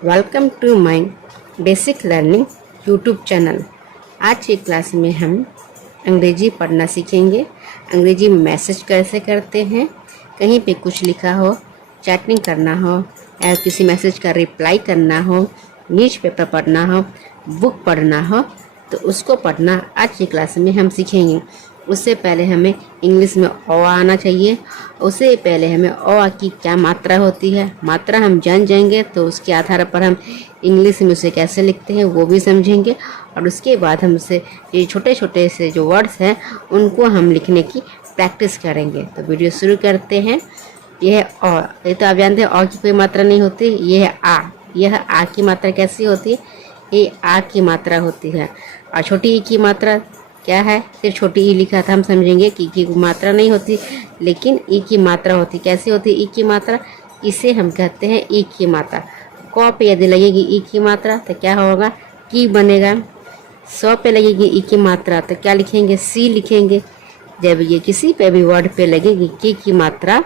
Welcome to my basic learning YouTube channel. आज की class में हम अंग्रेजी पढ़ना सीखेंगे। अंग्रेजी में मैसेज कैसे करते हैं, कहीं पे कुछ लिखा हो, चैटिंग करना हो या किसी मैसेज का रिप्लाई करना हो, न्यूज़पेपर पढ़ना हो, बुक पढ़ना हो, तो उसको पढ़ना आज की क्लास में हम सीखेंगे। उससे पहले हमें इंग्लिश में ओ आना चाहिए। उससे पहले हमें ओ की क्या मात्रा होती है, मात्रा हम जान जाएंगे तो उसके आधार पर हम इंग्लिश में उसे कैसे लिखते हैं वो भी समझेंगे। और उसके बाद हम उसे ये छोटे छोटे से जो वर्ड्स हैं उनको हम लिखने की प्रैक्टिस करेंगे। तो वीडियो शुरू करते हैं। यह है ओ, ये तो आप जानते हैं ओ की कोई मात्रा नहीं होती। यह है आ, यह आ की मात्रा कैसी होती है? ये आ की मात्रा होती है। और छोटी ई की मात्रा क्या है? सिर्फ छोटी ई लिखा था, हम समझेंगे कि की मात्रा नहीं होती, लेकिन ई की मात्रा होती। कैसी होती है ई की मात्रा? इसे हम कहते हैं ई की मात्रा। क पे यदि लगेगी ई की मात्रा तो क्या होगा? की बनेगा। सौ पे लगेगी ई की मात्रा तो क्या लिखेंगे? सी लिखेंगे। जब ये किसी पे भी वर्ड पे लगेगी की मात्रा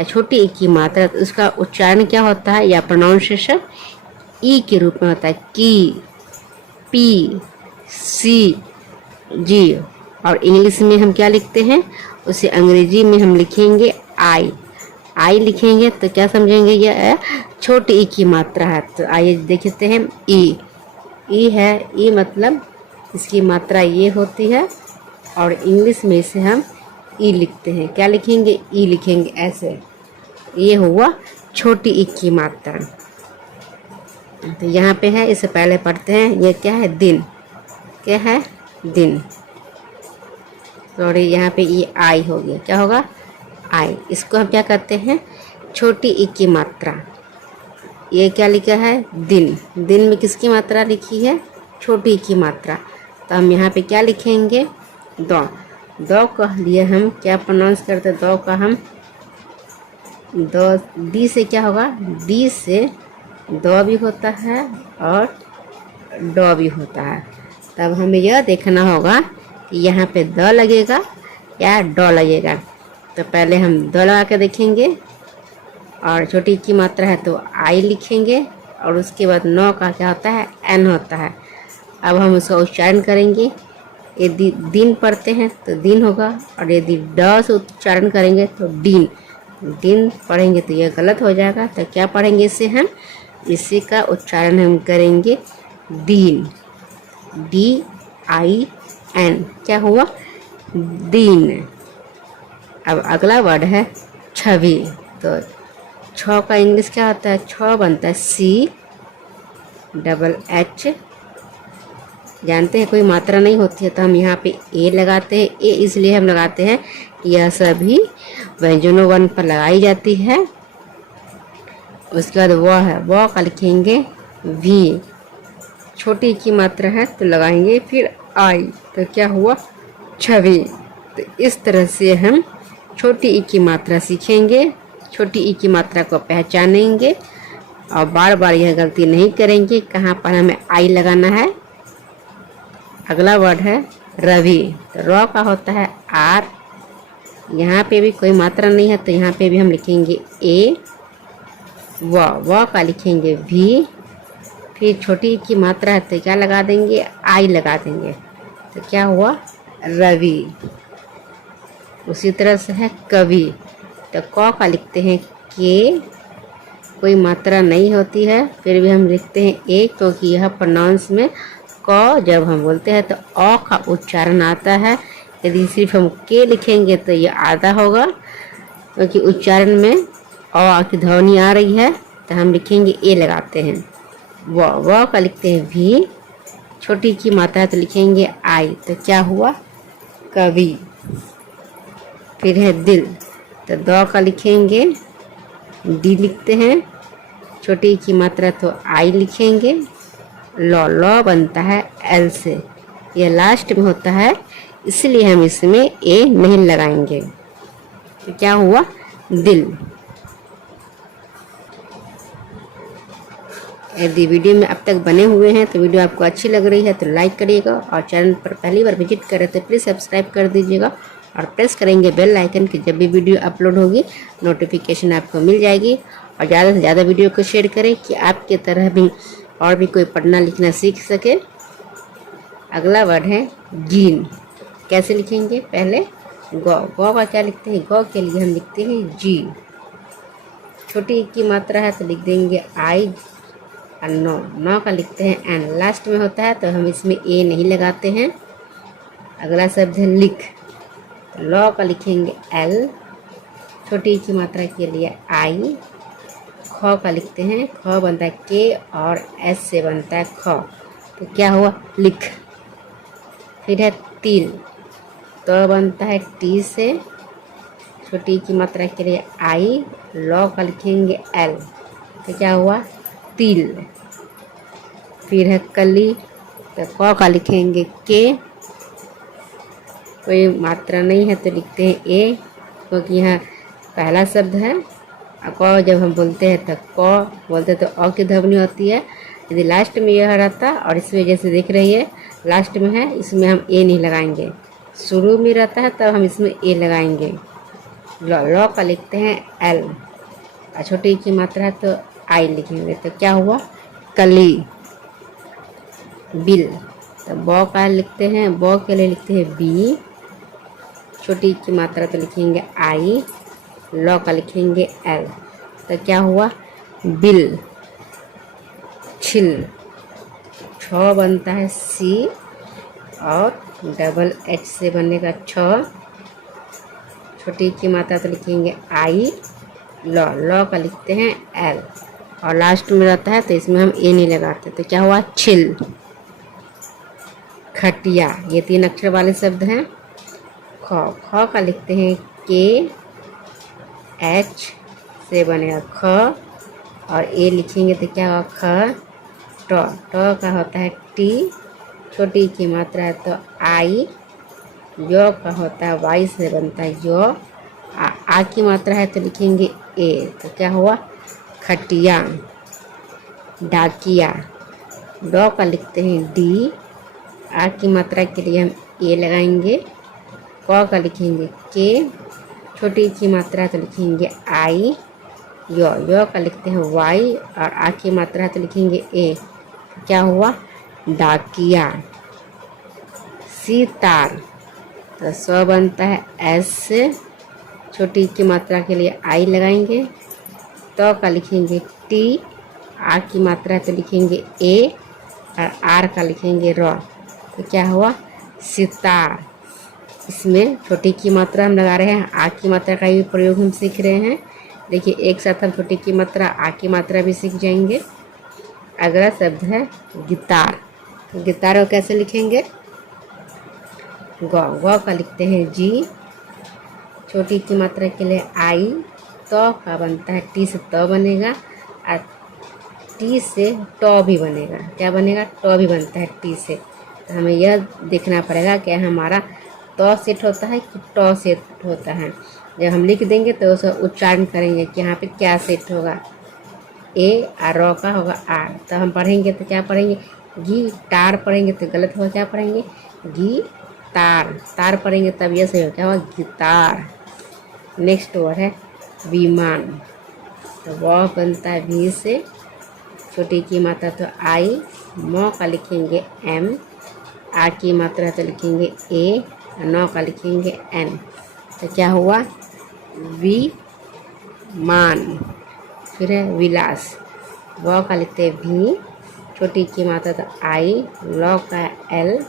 या छोटी ई की मात्रा तो उसका उच्चारण क्या होता है या प्रोनाउंसिएशन ई के रूप में होता है। की, पी, सी, जी। और इंग्लिश में हम क्या लिखते हैं? उसे अंग्रेजी में हम लिखेंगे आई। आई लिखेंगे तो क्या समझेंगे? यह छोटी ई की मात्रा है। तो आइए देखते हैं। ई, ई है, ई मतलब इसकी मात्रा ये होती है और इंग्लिश में इसे हम ई लिखते हैं। क्या लिखेंगे? ई लिखेंगे ऐसे। ये हुआ छोटी ई की मात्रा। तो यहाँ पे है, इससे पहले पढ़ते हैं। ये क्या है? दिन। क्या है? दिन। सॉरी, यहाँ पे ये आई हो गया। क्या होगा? आई। इसको हम क्या करते हैं? छोटी ई की मात्रा। ये क्या लिखा है? दिन। दिन में किसकी मात्रा लिखी है? छोटी ई की मात्रा। तो हम यहाँ पे क्या लिखेंगे? दो। दो का लिए हम क्या प्रोनाउंस करते हैं? दो का हम दो, डी से क्या होगा? डी से दो भी होता है और डो भी होता है। तब हमें यह देखना होगा कि यहाँ पे द लगेगा या डो लगेगा। तो पहले हम द लगा के देखेंगे और छोटी की मात्रा है तो आई लिखेंगे और उसके बाद नौ का क्या होता है? एन होता है। अब हम उसका उच्चारण करेंगे। यदि दिन पढ़ते हैं तो दिन होगा और यदि ड से उच्चारण करेंगे तो डीन। दिन पढ़ेंगे तो यह गलत हो जाएगा। तो क्या पढ़ेंगे इसे हम? इसी का उच्चारण हम करेंगे दीन। D I N. क्या हुआ? दीन। अब अगला वर्ड है छवि। तो छ का इंग्लिश क्या होता है? छ बनता है सी डबल एच। जानते हैं कोई मात्रा नहीं होती है तो हम यहाँ पे ए लगाते हैं। ए इसलिए हम लगाते हैं कि यह सभी व्यंजनों वर्ण पर लगाई जाती है। उसके बाद वह है, वह का लिखेंगे वी। छोटी की मात्रा है तो लगाएंगे फिर आई। तो क्या हुआ? छवि। तो इस तरह से हम छोटी ई की मात्रा सीखेंगे, छोटी ई की मात्रा को पहचानेंगे और बार बार यह गलती नहीं करेंगे कहाँ पर हमें आई लगाना है। अगला वर्ड है रवि। तो र का होता है आर। यहाँ पे भी कोई मात्रा नहीं है तो यहाँ पे भी हम लिखेंगे ए। व का लिखेंगे वी। फिर छोटी की मात्रा है तो क्या लगा देंगे? आई लगा देंगे। तो क्या हुआ? रवि। उसी तरह से है कवि। तो क का लिखते हैं के। कोई मात्रा नहीं होती है फिर भी हम लिखते हैं ए, क्योंकि यह प्रोनाउंस में क जब हम बोलते हैं तो अ का उच्चारण आता है। यदि सिर्फ हम के लिखेंगे तो ये आधा होगा, क्योंकि उच्चारण में अ की ध्वनि आ रही है तो हम लिखेंगे ए लगाते हैं। व का लिखते हैं वी। छोटी की मात्रा है तो लिखेंगे आई। तो क्या हुआ? कवि। फिर है दिल। तो द का लिखेंगे डी लिखते हैं। छोटी की मात्रा तो आई लिखेंगे। लॉ बनता है एल से। यह लास्ट में होता है इसलिए हम इसमें ए नहीं लगाएंगे। तो क्या हुआ? दिल। यदि वीडियो में अब तक बने हुए हैं तो वीडियो आपको अच्छी लग रही है तो लाइक करिएगा और चैनल पर पहली बार विजिट करें तो प्लीज़ सब्सक्राइब कर दीजिएगा और प्रेस करेंगे बेल आइकन की। जब भी वीडियो अपलोड होगी नोटिफिकेशन आपको मिल जाएगी। और ज़्यादा से ज़्यादा वीडियो को शेयर करें कि आपके तरह भी और भी कोई पढ़ना लिखना सीख सके। अगला वर्ड है जीन। कैसे लिखेंगे? पहले गौ। गौ का क्या लिखते हैं? गौ के लिए हम लिखते हैं जी। छोटी ई की मात्रा है तो लिख देंगे आई। और नौ, नौ का लिखते हैं एन। लास्ट में होता है तो हम इसमें ए नहीं लगाते हैं। अगला शब्द है लिख। तो लौ का लिखेंगे एल। छोटी ई की मात्रा के लिए आई। ख का लिखते हैं, ख बनता है के और एस से बनता है ख, तो क्या हुआ? लिख। फिर है तिल। तो बनता है टी से। छोटी ई की मात्रा के लिए आई। लौ का लिखेंगे एल, तो क्या हुआ? तिल। फिर है कली। तो क का लिखेंगे के। कोई मात्रा नहीं है तो लिखते हैं ए, क्योंकि यहाँ पहला शब्द है। क जब हम बोलते हैं तो क बोलते हैं तो अ की ध्वनि होती है। यदि लास्ट में यह रहता और इसमें जैसे देख रही है लास्ट में है, इसमें हम ए नहीं लगाएंगे। शुरू में रहता है तब हम इसमें ए लगाएंगे। लौ का लिखते हैं एल और छोटी की मात्रा है तो आई लिखेंगे, तो क्या हुआ? कली। बिल। तो बौ का लिखते हैं, बौ के लिए लिखते हैं बी। छोटी की मात्रा तो लिखेंगे आई। लौ का लिखेंगे एल, तो क्या हुआ? बिल। छिल। छ बनता है सी और डबल एच से बनेगा छ। छोटी की मात्रा तो लिखेंगे आई। लौ का लिखते हैं एल और लास्ट में रहता है तो इसमें हम ए नहीं लगाते, तो क्या हुआ? छिल। खटिया। ये 3 अक्षर वाले शब्द हैं। ख का लिखते हैं के एच से बनेगा ख और ए लिखेंगे तो क्या होगा? ख। ट का होता है टी। छोटी की मात्रा है तो आई। यो का होता है वाई से बनता है यो। आ की मात्रा है तो लिखेंगे ए, तो क्या हुआ? खटिया। डाकिया। डॉ का लिखते हैं डी। आ की मात्रा के लिए हम ए लगाएंगे। क का लिखेंगे के। छोटी की मात्रा तो लिखेंगे आई। यो का लिखते हैं वाई और आ की मात्रा तो लिखेंगे ए, तो क्या हुआ? डाकिया। सितार। तो स बनता है एस से। छोटी की मात्रा के लिए आई लगाएंगे। तो का लिखेंगे टी। आ की मात्रा तो लिखेंगे ए और आर का लिखेंगे र, तो क्या हुआ? सितार। इसमें छोटी की मात्रा हम लगा रहे हैं, आ की मात्रा का भी प्रयोग हम सीख रहे हैं। देखिए एक साथ हम छोटी की मात्रा आ की मात्रा भी सीख जाएंगे। अगला शब्द है गिटार। तो गिटार को कैसे लिखेंगे? गौ का लिखते हैं जी। छोटी की मात्रा के लिए आई। तो का बनता है टी से तो बनेगा और टी से टॉ भी बनेगा। क्या बनेगा? टॉ भी बनता है टी से। तो हमें यह देखना पड़ेगा कि हमारा तो सेट होता है कि टॉ सेट होता है। जब हम लिख देंगे तो उसका उच्चारण करेंगे कि यहाँ पे क्या सेट होगा। ए और र का होगा आर। तो हम पढ़ेंगे तो क्या पढ़ेंगे? गिटार पढ़ेंगे तो गलत होगा, क्या पढ़ेंगे? गिटार। तार पढ़ेंगे तब यह सही होगा, क्या होगा? गिटार। नेक्स्ट वर्ड है विमान। तो वह बनता है भी से। छोटी की मात्रा तो आई। मौ का लिखेंगे एम। आ की मात्रा तो लिखेंगे ए और नौ का लिखेंगे एन, तो क्या हुआ? विमान। फिर है विलास। व का लिखते हैं भी। छोटी की मात्रा तो आई। लौ का एल।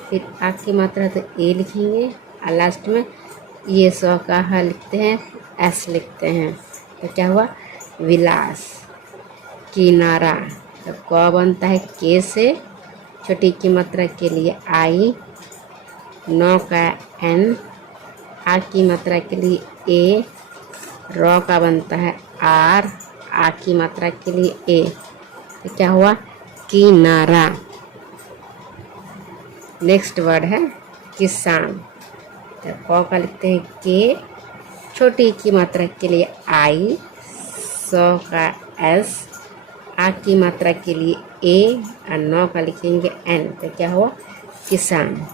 फिर आ की मात्रा तो ए लिखेंगे और लास्ट में ये सौ का ह लिखते हैं, एस लिखते हैं, तो क्या हुआ? विलास। किनारा। तो क बनता है के से। छोटी की मात्रा के लिए आई। नौ का एन। आ की मात्रा के लिए ए। र का बनता है आर। आ की मात्रा के लिए ए, तो क्या हुआ? किनारा। नेक्स्ट वर्ड है किसान। तो क का लिखते हैं के। छोटी की मात्रा के लिए आई। सौ का एस। आ की मात्रा के लिए ए और नौ का लिखेंगे एन, तो क्या हुआ? किसान।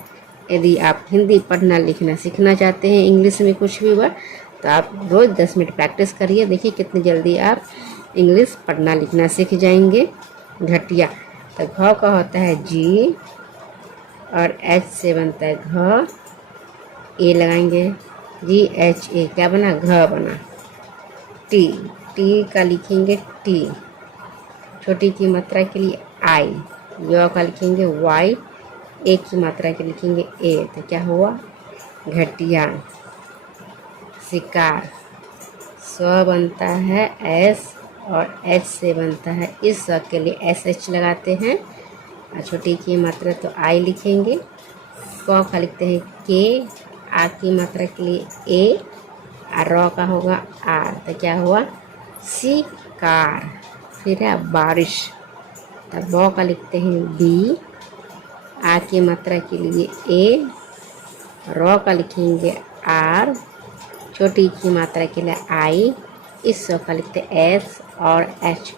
यदि आप हिंदी पढ़ना लिखना सीखना चाहते हैं, इंग्लिश में कुछ भी वर्ड, तो आप रोज़ 10 मिनट प्रैक्टिस करिए, देखिए कितनी जल्दी आप इंग्लिश पढ़ना लिखना सीख जाएंगे। घटिया, तो घ का होता है जी और एच से बनता है घ, ए लगाएंगे, जी एच ए, क्या बना, घ बना। टी, टी का लिखेंगे टी, छोटी की मात्रा के लिए आई, य का लिखेंगे वाई, ए की मात्रा के लिखेंगे ए, तो क्या हुआ, घटिया। शिकार, स्व बनता है एस और एच से बनता है, इस स के लिए एस एच लगाते हैं, और छोटी की मात्रा तो आई लिखेंगे। क का लिखते हैं के, आ की मात्रा के लिए ए, और र का होगा आर, तो क्या हुआ, शिकार। फिर है बारिश, तब ब का लिखते हैं बी, आ की मात्रा के लिए ए, र का लिखेंगे आर, छोटी की मात्रा के लिए आई, इस का लिखते एस और एच,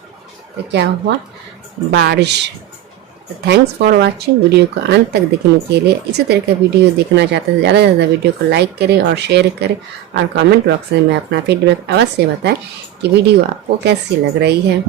तो क्या हुआ, बारिश। तो थैंक्स फॉर वाचिंग। वीडियो को अंत तक देखने के लिए। इसी तरह का वीडियो देखना चाहते हैं ज़्यादा से ज़्यादा वीडियो को लाइक करें और शेयर करें, और कमेंट बॉक्स में अपना फीडबैक अवश्य बताएं कि वीडियो आपको कैसी लग रही है।